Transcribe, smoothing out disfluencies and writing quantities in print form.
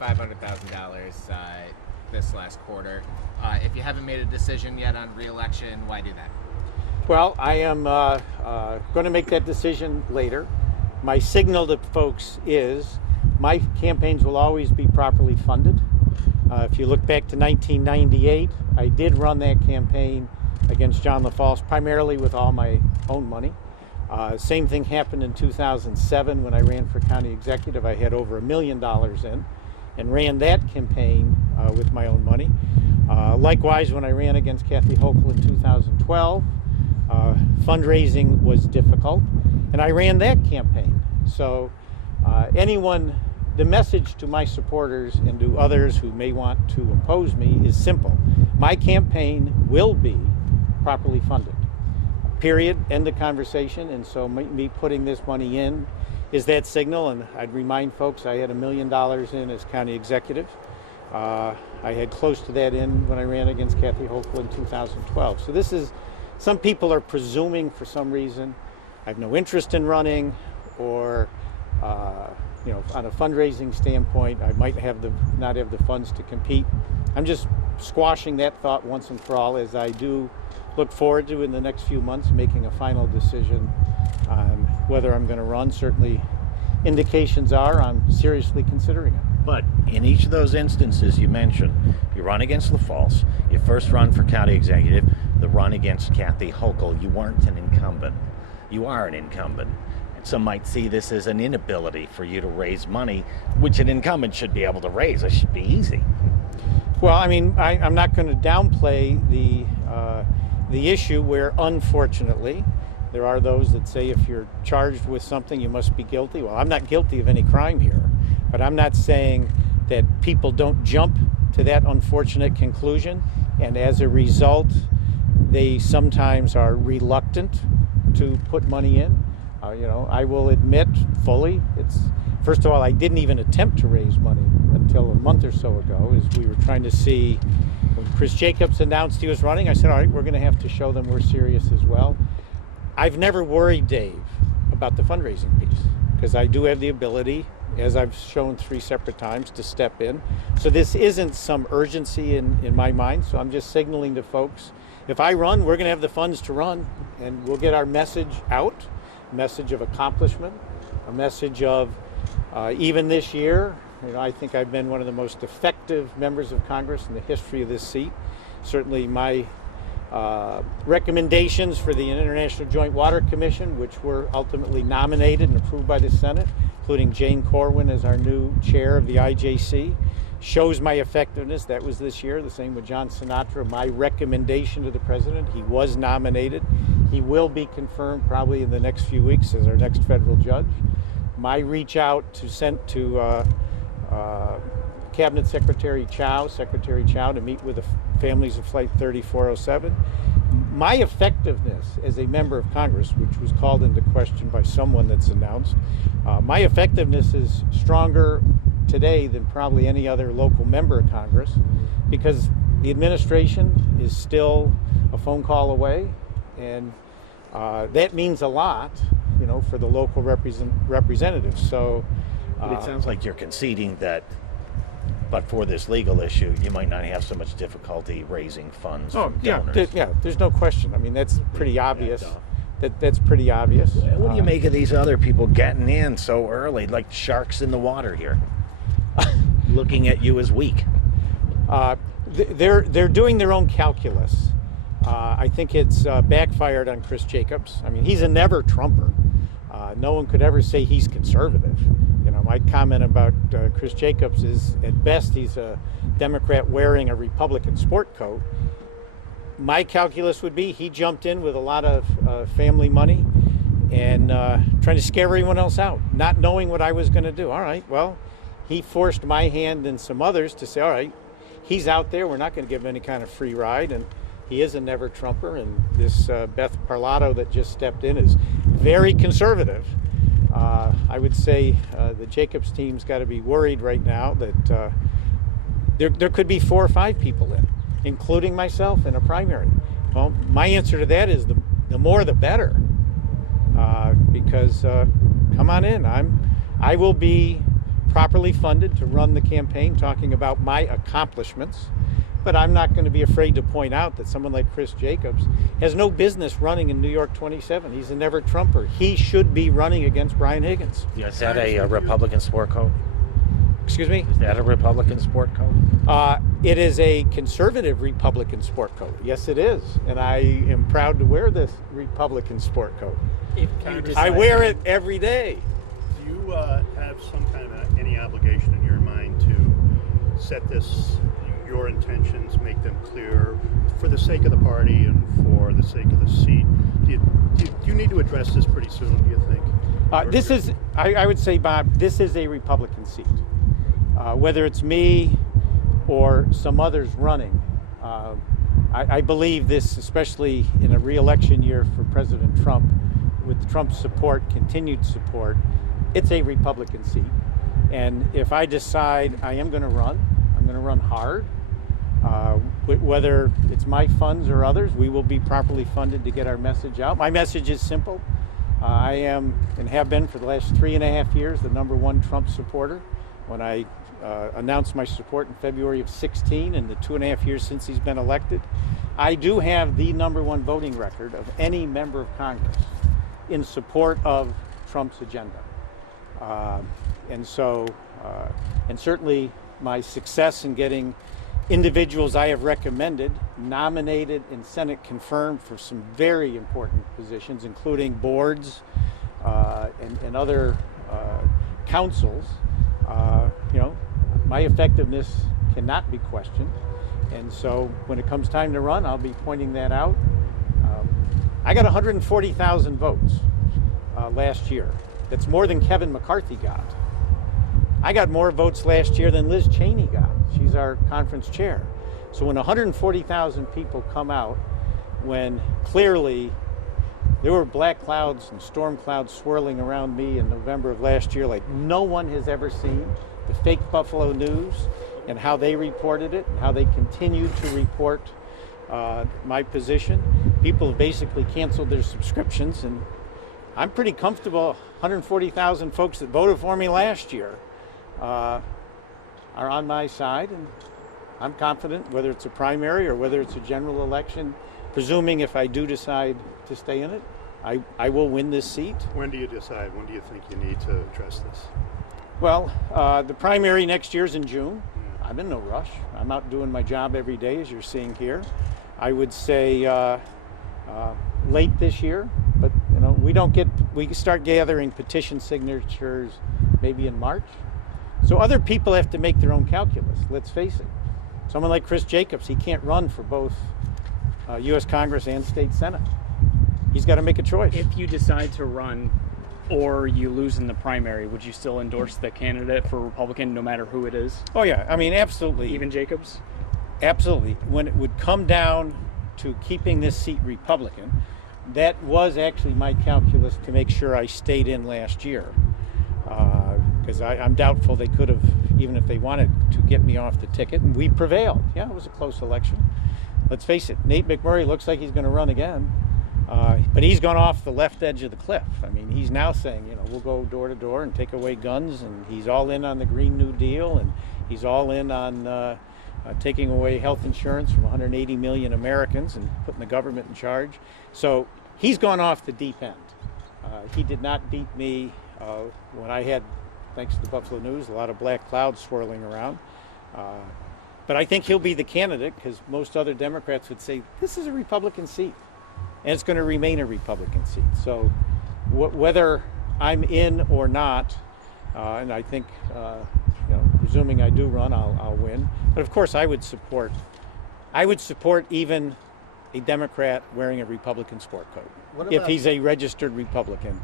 $500,000 this last quarter. If you haven't made a decision yet on re-election, why do that? Well, I am going to make that decision later. My signal to folks is my campaigns will always be properly funded. If you look back to 1998, I did run that campaign against John LaFalce primarily with all my own money. Same thing happened in 2007 when I ran for county executive. I had over $1 million in and ran that campaign with my own money. Likewise, when I ran against Kathy Hochul in 2012, fundraising was difficult, and I ran that campaign. So the message to my supporters and to others who may want to oppose me is simple. My campaign will be properly funded. Period. End of conversation. And so me putting this money in is that signal. And I'd remind folks I had $1 million in as county executive. I had close to that in when I ran against Kathy Hochul in 2012. So this is, some people are presuming for some reason I have no interest in running, or on a fundraising standpoint, I might not have the funds to compete. I'm just squashing that thought once and for all, as I do look forward to, in the next few months, making a final decision on whether I'm going to run. Certainly indications are I'm seriously considering it. But in each of those instances you mentioned, you run against LaFalce, you first run for county executive, the run against Kathy Hochul, you weren't an incumbent. You are an incumbent. And some might see this as an inability for you to raise money, which an incumbent should be able to raise. It should be easy. Well, I mean, I'm not going to downplay the issue where, unfortunately, there are those that say if you're charged with something, you must be guilty. Well, I'm not guilty of any crime here, but I'm not saying that people don't jump to that unfortunate conclusion, and as a result, they sometimes are reluctant to put money in. I will admit fully, first of all, I didn't even attempt to raise money until a month or so ago, as we were trying to see, when Chris Jacobs announced he was running, I said, all right, we're going to have to show them we're serious as well. I've never worried Dave about the fundraising piece, because I do have the ability, as I've shown 3 separate times, to step in. So this isn't some urgency in my mind, so I'm just signaling to folks, if I run, we're going to have the funds to run, and we'll get our message out, a message of accomplishment, a message of, even this year, I think I've been one of the most effective members of Congress in the history of this seat. Certainly my recommendations for the International Joint Water Commission, which were ultimately nominated and approved by the Senate, including Jane Corwin as our new chair of the IJC, shows my effectiveness. That was this year. The same with John Sinatra. My recommendation to the president, he was nominated. He will be confirmed probably in the next few weeks as our next federal judge. My reach out to Cabinet Secretary Chow, to meet with the families of Flight 3407. My effectiveness as a member of Congress, which was called into question by someone that's announced, my effectiveness is stronger today than probably any other local member of Congress, because the administration is still a phone call away, and that means a lot, for the local representatives. So but it sounds like you're conceding that, but for this legal issue, you might not have so much difficulty raising funds from donors. There's no question. I mean, that's pretty obvious. That's pretty obvious. What do you make of these other people getting in so early, like sharks in the water here, looking at you as weak? They're doing their own calculus. I think it's backfired on Chris Jacobs. I mean, he's a never Trumper. No one could ever say he's conservative. My comment about Chris Jacobs is, at best, he's a Democrat wearing a Republican sport coat. My calculus would be he jumped in with a lot of family money and trying to scare everyone else out, not knowing what I was going to do. All right, well, he forced my hand and some others to say, all right, he's out there. We're not going to give him any kind of free ride. And he is a never Trumper. And this Beth Parlato that just stepped in is very conservative. I would say the Jacobs team's got to be worried right now that there could be 4 or 5 people in, including myself, in a primary. Well, my answer to that is the more the better, because come on in. I will be properly funded to run the campaign, talking about my accomplishments. But I'm not going to be afraid to point out that someone like Chris Jacobs has no business running in New York 27. He's a never Trumper. He should be running against Brian Higgins. Is that a Republican sport coat? Excuse me? Is that a Republican sport coat? It is a conservative Republican sport coat. Yes, it is. And I am proud to wear this Republican sport coat. I wear it every day. Do you have some kind of any obligation in your mind to set this, your intentions, make them clear for the sake of the party and for the sake of the seat? Do you need to address this pretty soon, do you think? I would say, Bob, this is a Republican seat. Whether it's me or some others running, I believe this, especially in a re-election year for President Trump, with Trump's support, continued support, it's a Republican seat. And if I decide I am going to run, I'm going to run hard. Whether it's my funds or others, we will be properly funded to get our message out. My message is simple. I am, and have been for the last 3.5 years, the #1 Trump supporter. When I announced my support in February of 16, and the 2.5 years since he's been elected, I do have the #1 voting record of any member of Congress in support of Trump's agenda. And certainly my success in getting individuals I have recommended nominated and Senate confirmed for some very important positions, including boards and other councils. My effectiveness cannot be questioned. And so when it comes time to run, I'll be pointing that out. I got 140,000 votes last year. That's more than Kevin McCarthy got. I got more votes last year than Liz Cheney got. She's our conference chair. So when 140,000 people come out, when clearly there were black clouds and storm clouds swirling around me in November of last year like no one has ever seen, the fake Buffalo News and how they reported it, and how they continue to report my position. People have basically canceled their subscriptions, and I'm pretty comfortable 140,000 folks that voted for me last year are on my side, and I'm confident whether it's a primary or whether it's a general election, presuming if I do decide to stay in it, I will win this seat. When do you decide? When do you think you need to address this? Well, the primary next year is in June. I'm in no rush. I'm out doing my job every day, as you're seeing here. I would say late this year, but we start gathering petition signatures maybe in March. So other people have to make their own calculus. Let's face it. Someone like Chris Jacobs, he can't run for both U.S. Congress and state Senate. He's got to make a choice. If you decide to run or you lose in the primary, would you still endorse the candidate for Republican no matter who it is? Oh yeah, I mean, absolutely. Even Jacobs? Absolutely. When it would come down to keeping this seat Republican, that was actually my calculus to make sure I stayed in last year. Because I'm doubtful they could have, even if they wanted to get me off the ticket, and we prevailed. Yeah, it was a close election. Let's face it, Nate McMurray looks like he's going to run again, but he's gone off the left edge of the cliff. I mean, he's now saying, we'll go door to door and take away guns, and he's all in on the Green New Deal, and he's all in on taking away health insurance from 180 million Americans and putting the government in charge. So he's gone off the deep end. He did not beat me when I had, thanks to the Buffalo News, a lot of black clouds swirling around. But I think he'll be the candidate because most other Democrats would say this is a Republican seat, and it's going to remain a Republican seat. So whether I'm in or not, and I think, presuming I do run, I'll win. But of course, I would support even a Democrat wearing a Republican sport coat if he's a registered Republican.